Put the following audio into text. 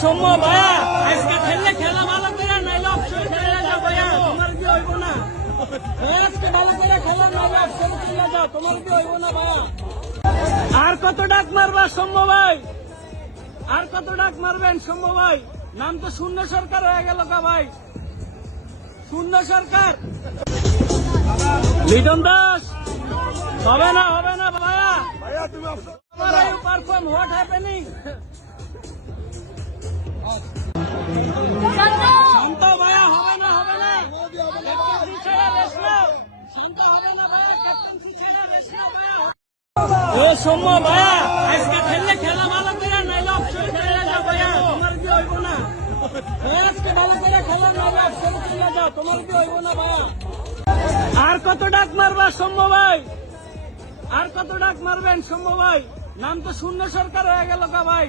সৌম্য ভাইয়া আজকে খেললে খেলা ভালো করে নাইলে অপশন খেলে যাও ভাইয়া, তোমার কি হইব না? আজকে ভালো করে খেলা নাইলে অপশন খেলে যাও, তোমার কি হইব না ভাইয়া? আর কত ডাক মারবা সৌম্য ভাই? আর কত ডাক মারবেন সৌম্য ভাই? নাম তো শূন্য সরকার হয়ে গেল কা ভাই, শূন্য সরকার। লিটন দাস হবে না ভাইয়া, you perform what happening? শান্ত ভাইয়া হবে না ক্যাপ্টেন্সি ছেড়ে রেস্ট নাও, শান্ত হবে না ভাইয়া, ক্যাপ্টেন্সি ছেড়ে রেস্ট নাও ভাইয়া। এ সৌম্য ভাইয়া আজকে খেললে খেলা ভালো করে নাইলে অপশন খেলে যাও ভাইয়া, তোমার কি হইব না? আজকে ভালো করে খেলা নাইলে অপশন খেলে যাও, তোমার কি হইব না ভাইয়া? আর কত ডাক মারবা সৌম্য ভাই? আর কত ডাক মারবেন সৌম্য ভাই? নাম তো শূন্য সরকার হয়ে গেল কা ভাই।